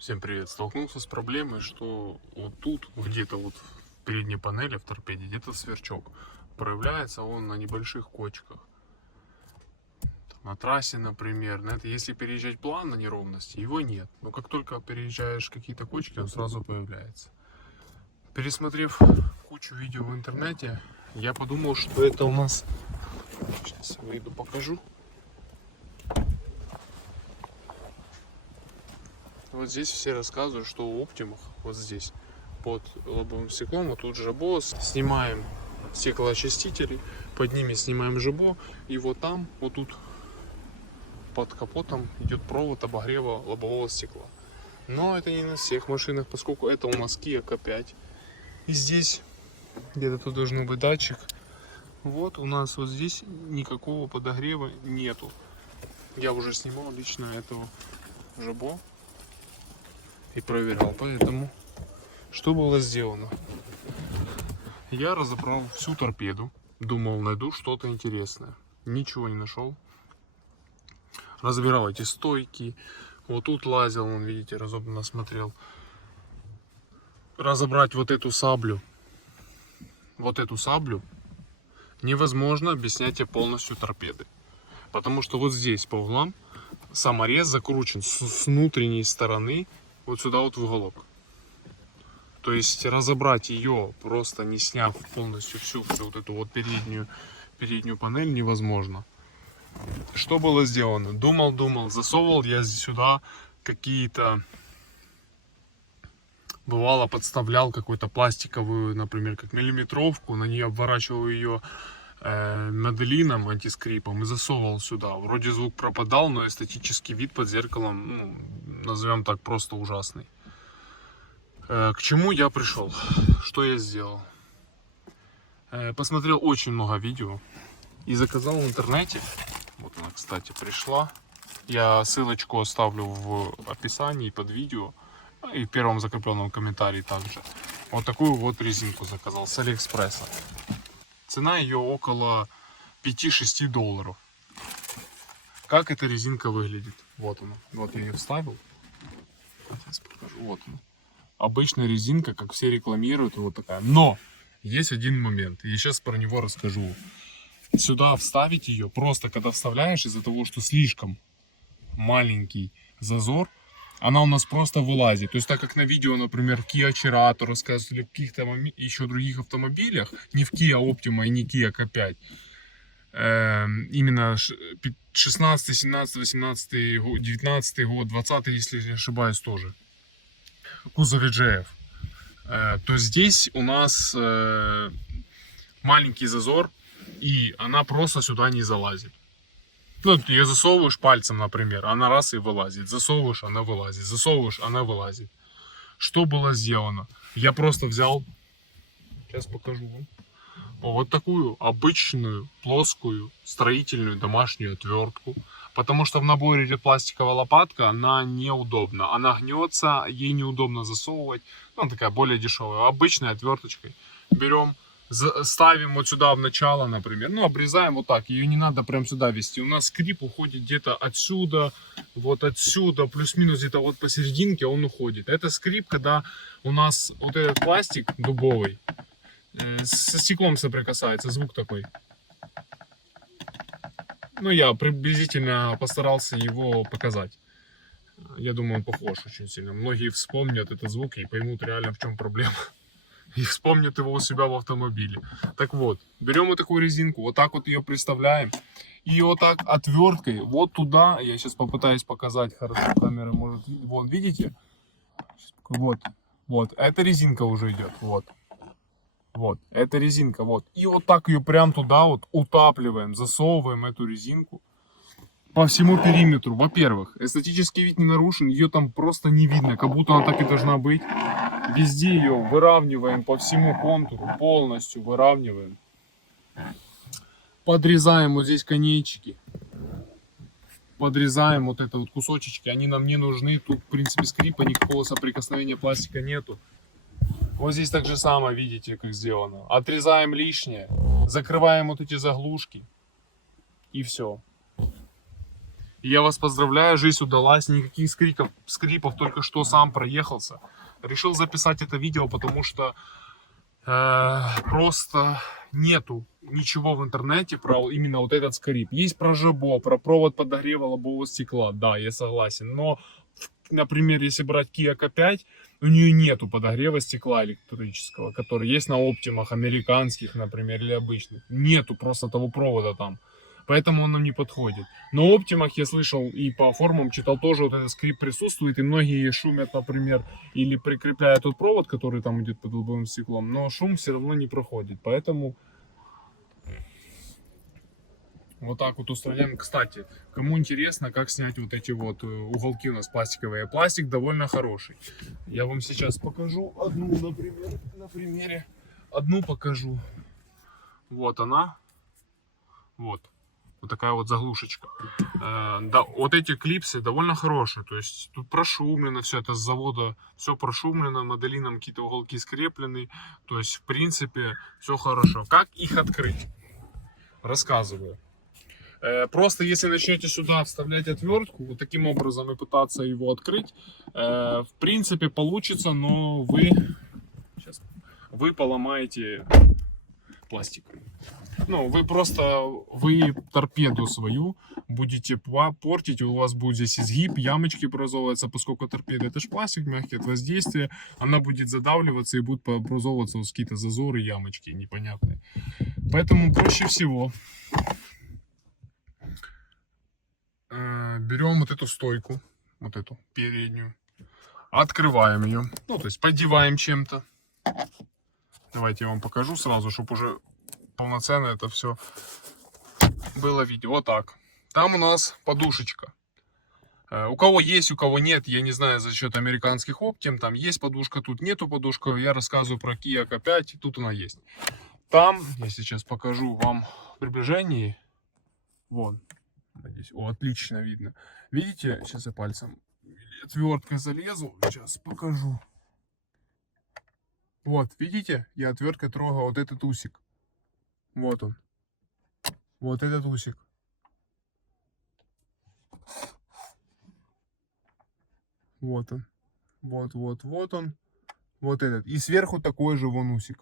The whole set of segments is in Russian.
Всем привет! Столкнулся с проблемой, что вот тут, где-то вот в передней панели в торпеде, где-то сверчок. Проявляется он на небольших кочках. На трассе, например. Если переезжать плавно, неровности, его нет. Но как только переезжаешь какие-то кочки, он сразу появляется. Пересмотрев кучу видео в интернете, я подумал, что это у нас... Сейчас я выйду, покажу. Вот здесь все рассказывают, что у Optima, вот здесь, под лобовым стеклом, вот тут жабо, снимаем стеклоочистители, под ними снимаем жабо, и вот там, вот тут, под капотом идет провод обогрева лобового стекла. Но это не на всех машинах, поскольку это у нас Kia K5. И здесь, где-то тут должен быть датчик, вот у нас вот здесь никакого подогрева нету. Я уже снимал лично этого жабо и проверял, поэтому что было сделано? Я разобрал всю торпеду, думал, найду что-то интересное, ничего не нашел. Разбирал эти стойки, вот тут лазил, вон, видите, разобранно смотрел. Разобрать вот эту саблю невозможно без снятия полностью торпеды, потому что вот здесь по углам саморез закручен с внутренней стороны вот сюда вот в уголок. То есть разобрать ее, просто не сняв полностью всю вот эту вот переднюю панель, невозможно. Что было сделано? Думал, засовывал я сюда какие-то... Бывало, подставлял какую-то пластиковую, например, как миллиметровку, на нее обворачивал ее моделином, антискрипом и засовывал сюда. Вроде звук пропадал, но эстетический вид под зеркалом, ну, назовем так, просто ужасный. К чему я пришел? Что я сделал? Посмотрел очень много видео и заказал в интернете. Вот она, кстати, пришла. Я ссылочку оставлю в описании под видео и в первом закрепленном комментарии также. Вот такую вот резинку заказал с Алиэкспресса. Цена ее около 5-6 долларов. Как эта резинка выглядит? Вот она. Вот я ее вставил. Сейчас покажу. Вот она. Обычная резинка, как все рекламируют, вот такая. Но есть один момент. Я сейчас про него расскажу. Сюда вставить ее, просто когда вставляешь, из-за того, что слишком маленький зазор, она у нас просто вылазит. То есть, так как на видео, например, в Kia Cerato рассказывали, в каких-то еще других автомобилях, не в Kia Optima и не Kia K5, именно 16, 17, 18, 19 год, 20, если не ошибаюсь, тоже, в кузове GF, то здесь у нас маленький зазор, и она просто сюда не залазит. Ну, ты ее засовываешь пальцем, например, она раз и вылазит. Засовываешь, она вылазит. Засовываешь, она вылазит. Что было сделано? Я просто взял, сейчас покажу вам, вот такую обычную, плоскую, строительную домашнюю отвертку. Потому что в наборе идет пластиковая лопатка, она неудобна. Она гнется, ей неудобно засовывать. Ну, она такая более дешевая. Обычной отверточкой берем, ставим вот сюда в начало, например, ну, обрезаем вот так, ее не надо прям сюда вести. У нас скрип уходит где-то отсюда, плюс-минус где-то вот посерединке он уходит. Это скрип, когда у нас вот этот пластик дубовый со стеклом соприкасается, звук такой. Ну, я приблизительно постарался его показать. Я думаю, он похож очень сильно. Многие вспомнят этот звук и поймут реально, в чем проблема. И вспомнит его у себя в автомобиле. Так вот, берем вот такую резинку, вот так вот ее представляем. И вот так отверткой вот туда, я сейчас попытаюсь показать, хорошо, камера может, вот, видите? Вот, эта резинка уже идет, вот. Вот, эта резинка, вот. И вот так ее прям туда вот утапливаем, засовываем эту резинку по всему периметру. Во-первых, эстетический вид не нарушен, ее там просто не видно, как будто она так и должна быть. Везде ее выравниваем по всему контуру, полностью выравниваем. Подрезаем вот здесь конечки. Подрезаем вот это вот кусочки, они нам не нужны. Тут, в принципе, скрипа, никакого соприкосновения пластика нету. Вот здесь так же самое, видите, как сделано. Отрезаем лишнее, закрываем вот эти заглушки. И все. И я вас поздравляю, жизнь удалась, никаких скрипов, только что сам проехался. Решил записать это видео, потому что просто нету ничего в интернете про именно вот этот скрип. Есть про ЖБО, про провод подогрева лобового стекла, да, я согласен. Но, например, если брать Kia K5, у нее нету подогрева стекла электрического, который есть на оптимах американских, например, или обычных. Нету просто того провода там. Поэтому он нам не подходит. Но в оптимах я слышал и по форумам читал, тоже вот этот скрип присутствует. И многие шумят, например, или прикрепляют тот провод, который там идет под лобовым стеклом. Но шум все равно не проходит. Поэтому вот так вот устраняем. Кстати, кому интересно, как снять вот эти вот уголки у нас пластиковые. Пластик довольно хороший. Я вам сейчас покажу одну, например, на примере. Одну покажу. Вот она. Вот. Вот такая вот заглушечка. Да, вот эти клипсы довольно хорошие. То есть тут прошумлено все это с завода. Все прошумлено, моделином какие-то уголки скреплены. То есть, в принципе, все хорошо. Как их открыть? Рассказываю. Просто если начнете сюда вставлять отвертку, вот таким образом и пытаться его открыть, в принципе получится, но вы поломаете пластик. Ну, вы торпеду свою будете портить, у вас будет здесь изгиб, ямочки образовываются, поскольку торпеда это же пластик мягкий от воздействия, она будет задавливаться и будут образовываться вот какие-то зазоры, ямочки непонятные. Поэтому проще всего берем вот эту стойку, вот эту переднюю, открываем ее, ну, то есть поддеваем чем-то. Давайте я вам покажу сразу, чтобы уже полноценно это все было видео. Вот так. Там у нас подушечка. У кого есть, у кого нет, я не знаю, за счет американских оптим. Там есть подушка, тут нету подушка. Я рассказываю про Kia K5, тут она есть. Там, я сейчас покажу вам в приближении. Вон. Надеюсь. О, отлично видно. Видите? Сейчас я пальцем отверткой залезу. Сейчас покажу. Вот, видите? Я отверткой трогаю вот этот усик. Вот он. Вот этот усик. Вот он. Вот он. Вот этот. И сверху такой же вон усик.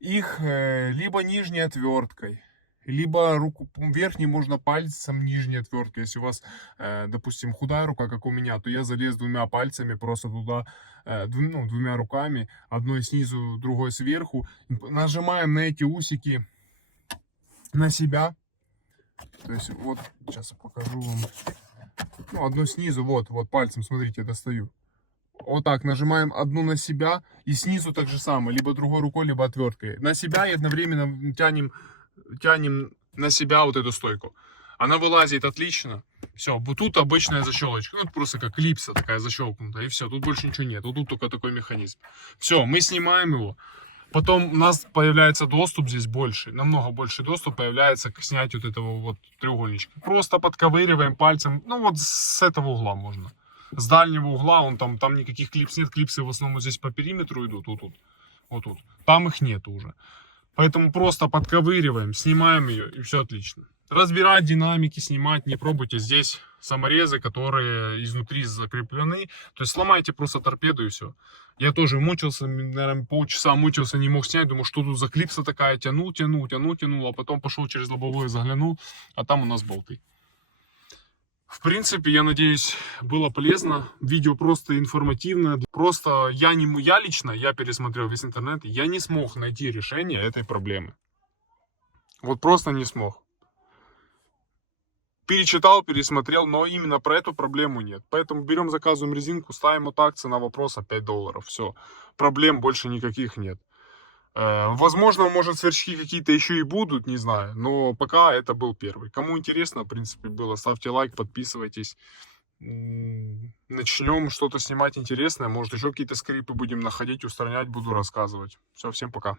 Их либо нижней отверткой, либо верхней можно пальцем, нижней отверткой. Если у вас, допустим, худая рука, как у меня, то я залез двумя пальцами просто туда, двумя руками, одной снизу, другой сверху. Нажимаем на эти усики на себя. То есть вот, сейчас я покажу вам. Ну, одно снизу, вот пальцем, смотрите, достаю. Вот так, нажимаем одну на себя и снизу так же самое, либо другой рукой, либо отверткой. На себя и одновременно тянем на себя вот эту стойку. Она вылазит отлично. Все, вот тут обычная защелочка. Ну, просто как клипса такая защелкнутая. И все, тут больше ничего нет. Вот тут только такой механизм. Все, мы снимаем его. Потом у нас появляется доступ здесь больше. Намного больше доступ появляется к снятию вот этого вот треугольничка. Просто подковыриваем пальцем. Ну, вот с этого угла можно. С дальнего угла, там никаких клипс нет. Клипсы в основном здесь по периметру идут. Вот тут. Там их нет уже. Поэтому просто подковыриваем, снимаем ее, и все отлично. Разбирать динамики, снимать не пробуйте. Здесь саморезы, которые изнутри закреплены. То есть сломайте просто торпеду и все. Я тоже мучился, наверное, полчаса мучился, не мог снять. Думаю, что тут за клипса такая, тянул. А потом пошел через лобовое, заглянул, а там у нас болты. В принципе, я надеюсь, было полезно. Видео просто информативное. Просто я лично пересмотрел весь интернет, я не смог найти решение этой проблемы. Вот просто не смог. Перечитал, пересмотрел, но именно про эту проблему нет. Поэтому берем, заказываем резинку, ставим вот так, цена вопроса $5. Все. Проблем больше никаких нет. Возможно, может, сверчки какие-то еще и будут, не знаю. Но пока это был первый. Кому интересно, в принципе, было, ставьте лайк, подписывайтесь. Начнем что-то снимать интересное. Может, еще какие-то скрипы будем находить, устранять, буду рассказывать. Все, всем пока.